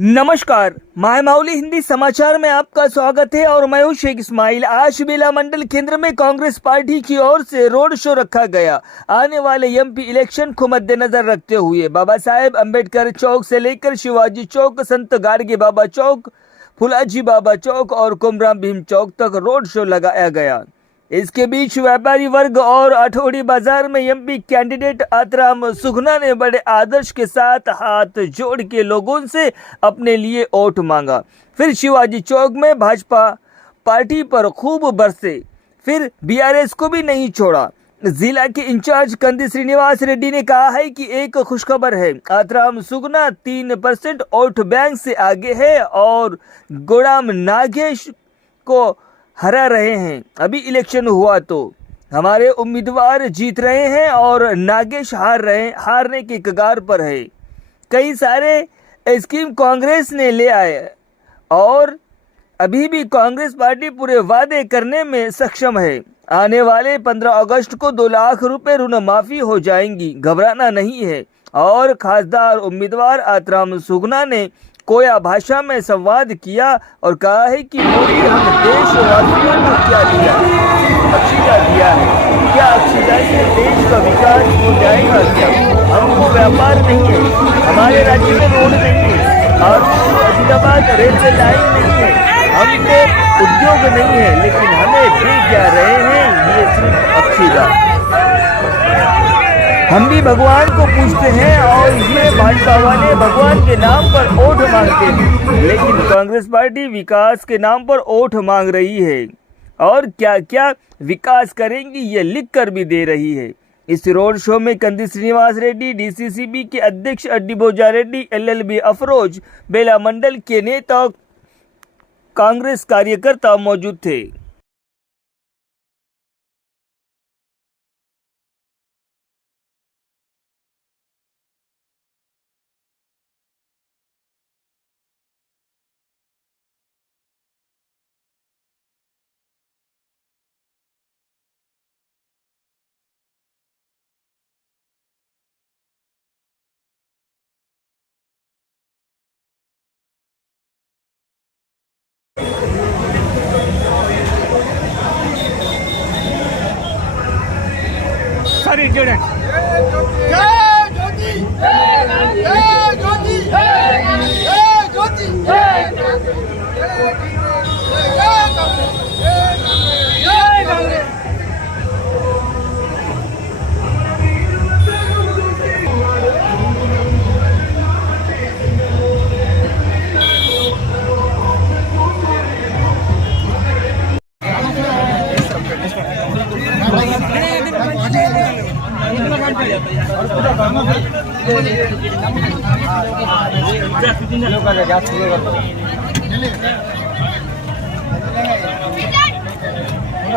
नमस्कार, मायमाउली हिंदी समाचार में आपका स्वागत है और मैं हूं शेख इस्माइल। आज बेला मंडल केंद्र में कांग्रेस पार्टी की ओर से रोड शो रखा गया। आने वाले एमपी इलेक्शन को मद्देनजर रखते हुए बाबा साहेब अंबेडकर चौक से लेकर शिवाजी चौक, संत गाडगे बाबा चौक, फुलाजी बाबा चौक और कुमराम भीम चौक तक रोड शो लगाया गया। इसके बीच व्यापारी वर्ग और अठौड़ी बाजार में एमपी कैंडिडेट आतराम सुगना ने बड़े आदर्श के साथ हाथ जोड़ के लोगों से अपने लिए वोट मांगा। फिर शिवाजी चौक में भाजपा पार्टी पर खूब बरसे, फिर बीआरएस को भी नहीं छोड़ा। जिला के इंचार्ज कंदी श्रीनिवास रेड्डी ने कहा है कि एक खुशखबर है, आतराम सुगना 3% वोट बैंक से आगे है और गोड़ाम नागेश को हरा रहे हैं। अभी इलेक्शन हुआ तो हमारे उम्मीदवार जीत रहे हैं और नागेश हारने के कगार पर है। कई सारे स्कीम कांग्रेस ने ले आए और अभी भी कांग्रेस पार्टी पूरे वादे करने में सक्षम है। आने वाले 15 अगस्त को 2 लाख रुपए ऋण माफी हो जाएंगी, घबराना नहीं है। और खासदार उम्मीदवार आतराम सुगना ने कोया भाषा में संवाद किया और कहा है कि मोदी हम देशवासियों को क्या दिया, अक्षिता दिया है। क्या अक्षिता से देश का विकास हो जाएगा? क्या हमको व्यापार नहीं है, हमारे राज्य में रोड नहीं है, अहमदाबाद रेलवे लाइन नहीं है, हमको उद्योग नहीं है, लेकिन हमें दे क्या रहे हैं, ये सिर्फ अक्षिता। हम भी भगवान को पूछते हैं और ये भाजपा वाले भगवान के नाम पर वोट मांगते हैं, लेकिन कांग्रेस पार्टी विकास के नाम पर वोट मांग रही है और क्या क्या विकास करेंगी ये लिख कर भी दे रही है। इस रोड शो में कंदी श्रीनिवास रेड्डी, डीसीसीबी के अध्यक्ष अड्डी भोजा रेड्डी, एलएलबी अफरोज, बेला मंडल के नेता, कांग्रेस कार्यकर्ता मौजूद थे। Sorry, student.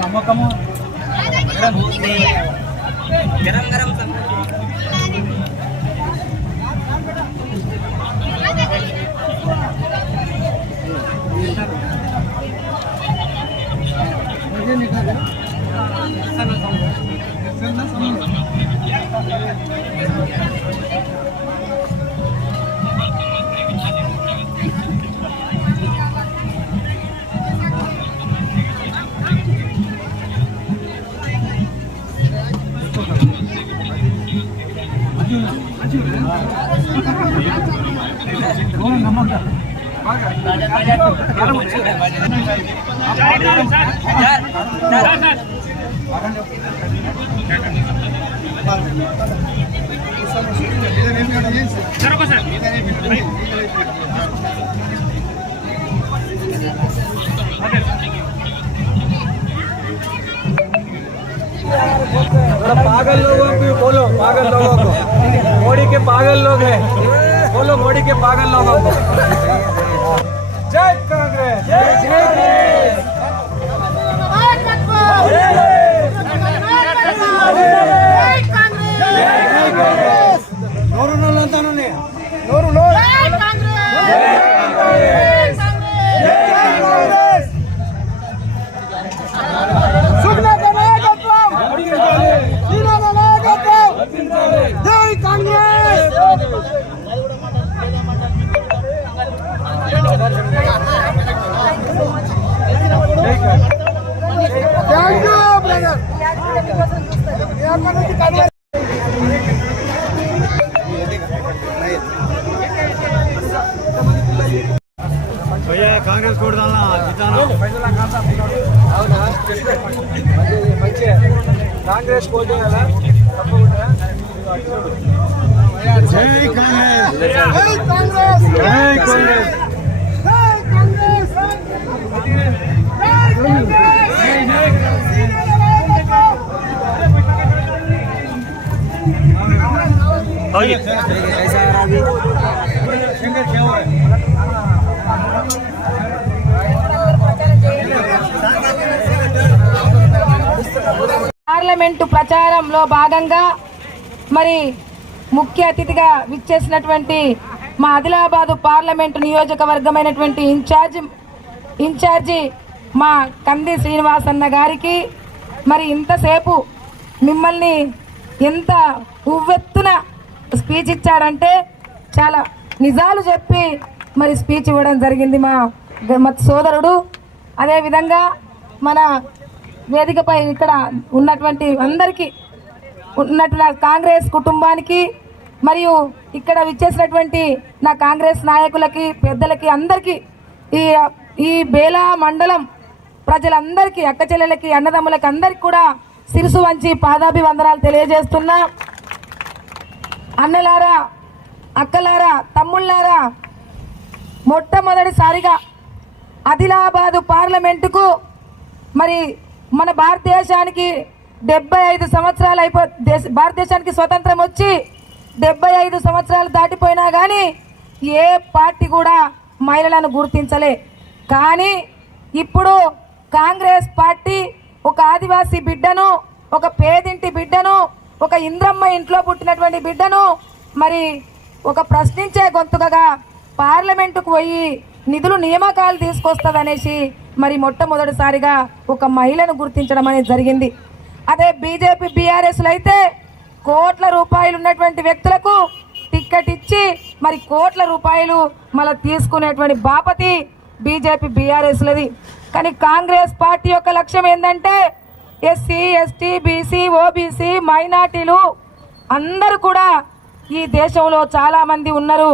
నమ్మకము గరం గరం पागल लोगों को बोलो, पागल लोगों को, मोदी के पागल लोग हैं, बोलो मोदी के पागल लोगों को। जय कांग्रेस, जय कांग्रेस, नोरू नोरू अंतानु ने नोरू नोरू जय कांग्रेस, जय कांग्रेस, जय कांग्रेस, सुगना का नायकत्व, सुगना का नायकत्व, जय कांग्रेस। కాంగ్రెస్ కూడా అవునా మంచి కాంగ్రెస్ కోట్ చేయాలా తప్పకుండా జై కాంగ్రెస్ జై కాంగ్రెస్ పార్లమెంటు ప్రచారంలో భాగంగా మరి ముఖ్య అతిథిగా విచ్చేసినటువంటి మా ఆదిలాబాదు పార్లమెంటు నియోజకవర్గమైనటువంటి ఇన్ఛార్జి మా కంది శ్రీనివాసన్న గారికి మరి ఇంతసేపు మిమ్మల్ని ఎంత ఉవ్వెత్తున స్పీచ్ ఇచ్చాడంటే చాలా నిజాలు చెప్పి మరి స్పీచ్ ఇవ్వడం జరిగింది మా సోదరుడు. అదేవిధంగా మన వేదికపై ఇక్కడ ఉన్నటువంటి అందరికీ ఉన్నటువంటి కాంగ్రెస్ కుటుంబానికి మరియు ఇక్కడ విచ్చేసినటువంటి నా కాంగ్రెస్ నాయకులకి పెద్దలకి అందరికీ ఈ బేలా మండలం ప్రజలందరికీ అక్క చెల్లెలకి అన్నదమ్ములకి అందరికీ కూడా శిరసు వంచి పాదాభివందనాలు తెలియజేస్తున్నా. అన్నలారా, అక్కలారా, తమ్ముళ్ళారా, మొట్టమొదటిసారిగా ఆదిలాబాదు పార్లమెంటుకు మరి మన భారతదేశానికి 75 సంవత్సరాలు భారతదేశానికి స్వతంత్రం వచ్చి 75 సంవత్సరాలు దాటిపోయినా కానీ ఏ పార్టీ కూడా మహిళలను గుర్తించలే. కానీ ఇప్పుడు కాంగ్రెస్ పార్టీ ఒక ఆదివాసీ బిడ్డను, ఒక పేదింటి బిడ్డను, ఒక ఇంద్రమ్మ ఇంట్లో పుట్టినటువంటి బిడ్డను మరి ఒక ప్రశ్నించే గొంతుకగా పార్లమెంటుకు పోయి నిధులు నియామకాలు తీసుకొస్తుందనేసి మరి మొట్టమొదటిసారిగా ఒక మహిళను గుర్తించడం అనేది జరిగింది. అదే బీజేపీ బీఆర్ఎస్లు అయితే కోట్ల రూపాయలు ఉన్నటువంటి వ్యక్తులకు టిక్కెట్ ఇచ్చి మరి కోట్ల రూపాయలు మళ్ళీ తీసుకునేటువంటి బాపతి బీజేపీ బీఆర్ఎస్లది. కానీ కాంగ్రెస్ పార్టీ యొక్క లక్ష్యం ఏంటంటే ఎస్సీ, ఎస్టీ, బీసీ, ఓబీసీ, మైనార్టీలు అందరూ కూడా ఈ దేశంలో చాలామంది ఉన్నారు.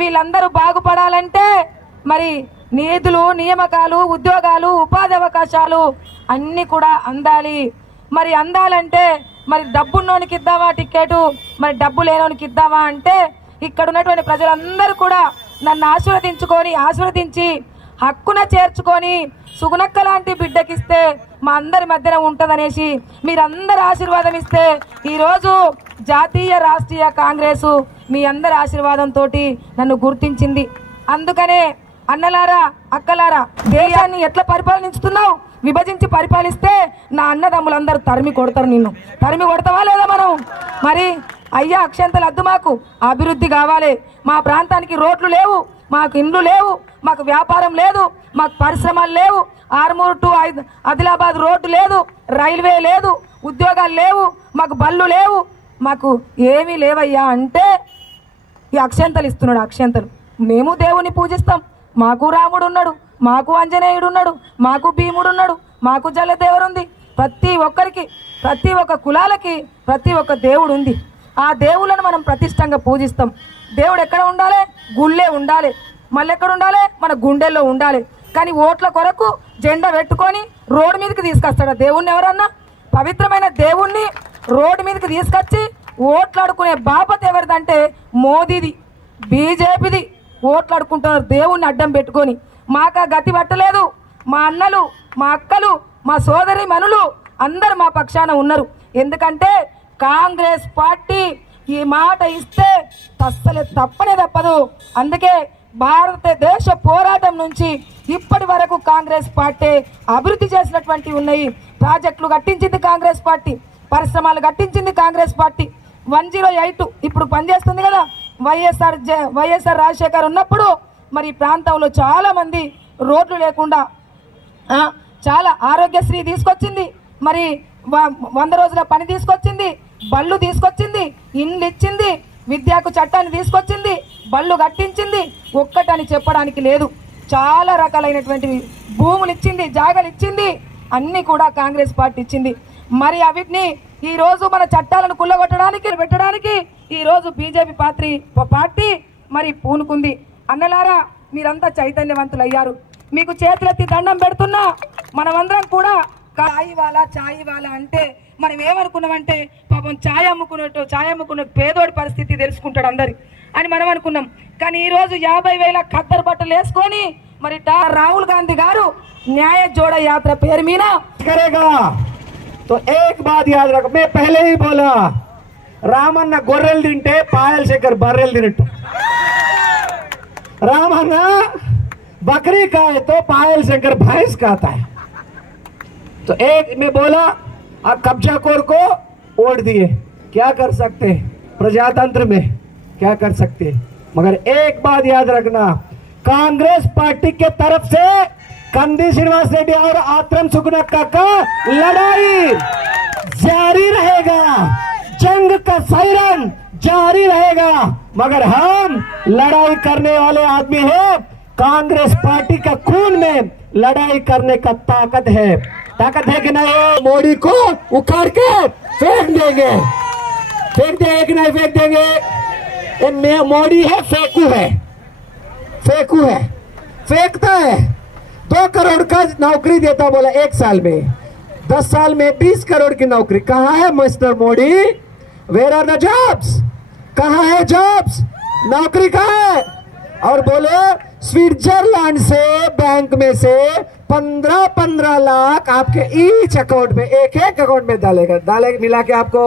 వీళ్ళందరూ బాగుపడాలంటే మరి నిధులు, నియామకాలు, ఉద్యోగాలు, ఉపాధి అవకాశాలు అన్నీ కూడా అందాలి. మరి అందాలంటే మరి డబ్బున్నోనికి ఇద్దామా టికెట్, మరి డబ్బు లేనోనికి ఇద్దామా అంటే ఇక్కడ ఉన్నటువంటి ప్రజలందరూ కూడా నన్ను ఆశీర్వదించి హక్కున చేర్చుకొని సుగుణక్క లాంటి బిడ్డకిస్తే మా అందరి మధ్యన ఉంటుందనేసి మీరందరూ ఆశీర్వాదం ఇస్తే ఈరోజు జాతీయ రాష్ట్రీయ కాంగ్రెసు మీ అందరి ఆశీర్వాదంతో నన్ను గుర్తించింది. అందుకనే అన్నలారా, అక్కలారా, దేశాన్ని ఎట్లా పరిపాలిస్తున్నావు? విభజించి పరిపాలిస్తే నా అన్నదమ్ములందరూ తరిమి కొడతారు. నిన్ను తరిమి కొడతావా లేదా? మనం మరి అయ్యా అక్షంతలు అద్దు, మాకు అభివృద్ధి కావాలి. మా ప్రాంతానికి రోడ్లు లేవు, మాకు ఇండ్లు లేవు, మాకు వ్యాపారం లేదు, మాకు పరిశ్రమలు లేవు, ఆర్మూర్ టు ఆదిలాబాద్ రోడ్డు లేదు, రైల్వే లేదు, ఉద్యోగాలు లేవు, మాకు బళ్ళు లేవు, మాకు ఏమీ లేవయ్యా అంటే ఈ అక్షంతలు ఇస్తున్నాడు. అక్షంతలు మేము దేవుని పూజిస్తాం, మాకు రాముడు ఉన్నాడు, మాకు ఆంజనేయుడు ఉన్నాడు, మాకు భీముడు ఉన్నాడు, మాకు జలదేవరు ఉంది. ప్రతి ఒక్కరికి, ప్రతి ఒక్క కులాలకి ప్రతి ఒక్క దేవుడు ఉంది. ఆ దేవుళ్ళను మనం ప్రతిష్టంగా పూజిస్తాం. దేవుడు ఎక్కడ ఉండాలి? గుళ్ళే ఉండాలి. మళ్ళీ ఎక్కడ ఉండాలి? మన గుండెల్లో ఉండాలి. కానీ ఓట్ల కొరకు జెండా పెట్టుకొని రోడ్డు మీదకి తీసుకొస్తాడు దేవుణ్ణి ఎవరన్నా? పవిత్రమైన దేవుణ్ణి రోడ్డు మీదకి తీసుకొచ్చి ఓట్లాడుకునే బాపత ఎవరిదంటే మోదీది, బీజేపీది. ఓట్లాడుకుంటున్నారు దేవుణ్ణి అడ్డం పెట్టుకొని. మాకు ఆ గతి పట్టలేదు. మా అన్నలు, మా అక్కలు, మా సోదరి మనులు అందరు మా పక్షాన ఉన్నారు. ఎందుకంటే కాంగ్రెస్ పార్టీ ఈ మాట ఇస్తే అస్సలే తప్పదు. అందుకే భారతదేశ పోరాటం నుంచి ఇప్పటి వరకు కాంగ్రెస్ పార్టీ అభివృద్ధి చేసినటువంటి ఉన్నాయి. ప్రాజెక్టులు కట్టించింది కాంగ్రెస్ పార్టీ, పరిశ్రమలు కట్టించింది కాంగ్రెస్ పార్టీ. 108 ఇప్పుడు పనిచేస్తుంది కదా. వైఎస్ఆర్ రాజశేఖర్ ఉన్నప్పుడు మరి ప్రాంతంలో చాలా మంది రోడ్లు లేకుండా చాలా ఆరోగ్యశ్రీ తీసుకొచ్చింది, మరి 100 రోజుల పని తీసుకొచ్చింది, బళ్ళు తీసుకొచ్చింది, ఇండ్లు ఇచ్చింది, విద్యకు చట్టాన్ని తీసుకొచ్చింది, బళ్ళు కట్టించింది. ఒక్కటని చెప్పడానికి లేదు. చాలా రకాలైనటువంటి భూములు ఇచ్చింది, జాగాలు ఇచ్చింది, అన్నీ కూడా కాంగ్రెస్ పార్టీ ఇచ్చింది. మరి అవిటిని ఈ రోజు మన చట్టాలను కుల్లగొట్టడానికి పెట్టడానికి ఈ రోజు బీజేపీ పార్టీ మరి పూనుకుంది. అన్నలారా, మీరంతా చైతన్యవంతులయ్యారు. మీకు చేతులెత్తి దండం పెడుతున్నా. మనమందరం కూడా చాయ్ వాలా అంటే మనం ఏమనుకున్నామంటే పాపం ఛాయ్ అమ్ముకున్న పేదోడి పరిస్థితి తెలుసుకుంటాడు అందరి అని మనం అనుకున్నాం. కానీ ఈ రోజు 50,000 ఖద్దరు బట్టలు వేసుకొని మరి రాహుల్ గాంధీ గారు న్యాయ జోడ యాత్ర పేరు మీద करेगा तो एक बात याद रखो, मैं पहले ही बोला, రామన్న గొర్రెలు తింటే పాయల్ శంకర్ బర్రెలు తినట్టు, రామన్న बकरी खाए तो पायल शंकर भैंस खाता है। तो एक मैं बोला, आप कब्जाखोर को वोट दिए, क्या कर सकते हैं प्रजातंत्र में, क्या कर सकते हैं, मगर एक बात याद रखना, कांग्रेस पार्टी के तरफ से कंदी श्रीनिवास रेड्डी और आत्रम सुगुनक्का का लड़ाई जारी रहेगा, जंग का सायरन जारी रहेगा, मगर हम लड़ाई करने वाले आदमी हैं। कांग्रेस पार्टी का खून में लड़ाई करने का ताकत है कि नहीं? मोदी को उखाड़ के फेंक देंगे कि नहीं फेंक देंगे? ये मोदी है, फेंकू है, फेंकता है। 2 करोड़ का नौकरी देता बोला 1 साल में, 10 साल में 20 करोड़ की नौकरी। कहाँ है Mister Modi? Where are the jobs? कहाँ है जॉब्स? नौकरी कहाँ है? और बोले स्विट्जरलैंड से बैंक में से 15 लाख आपके ईच अकाउंट में, एक अकाउंट में डालेगा मिला के आपको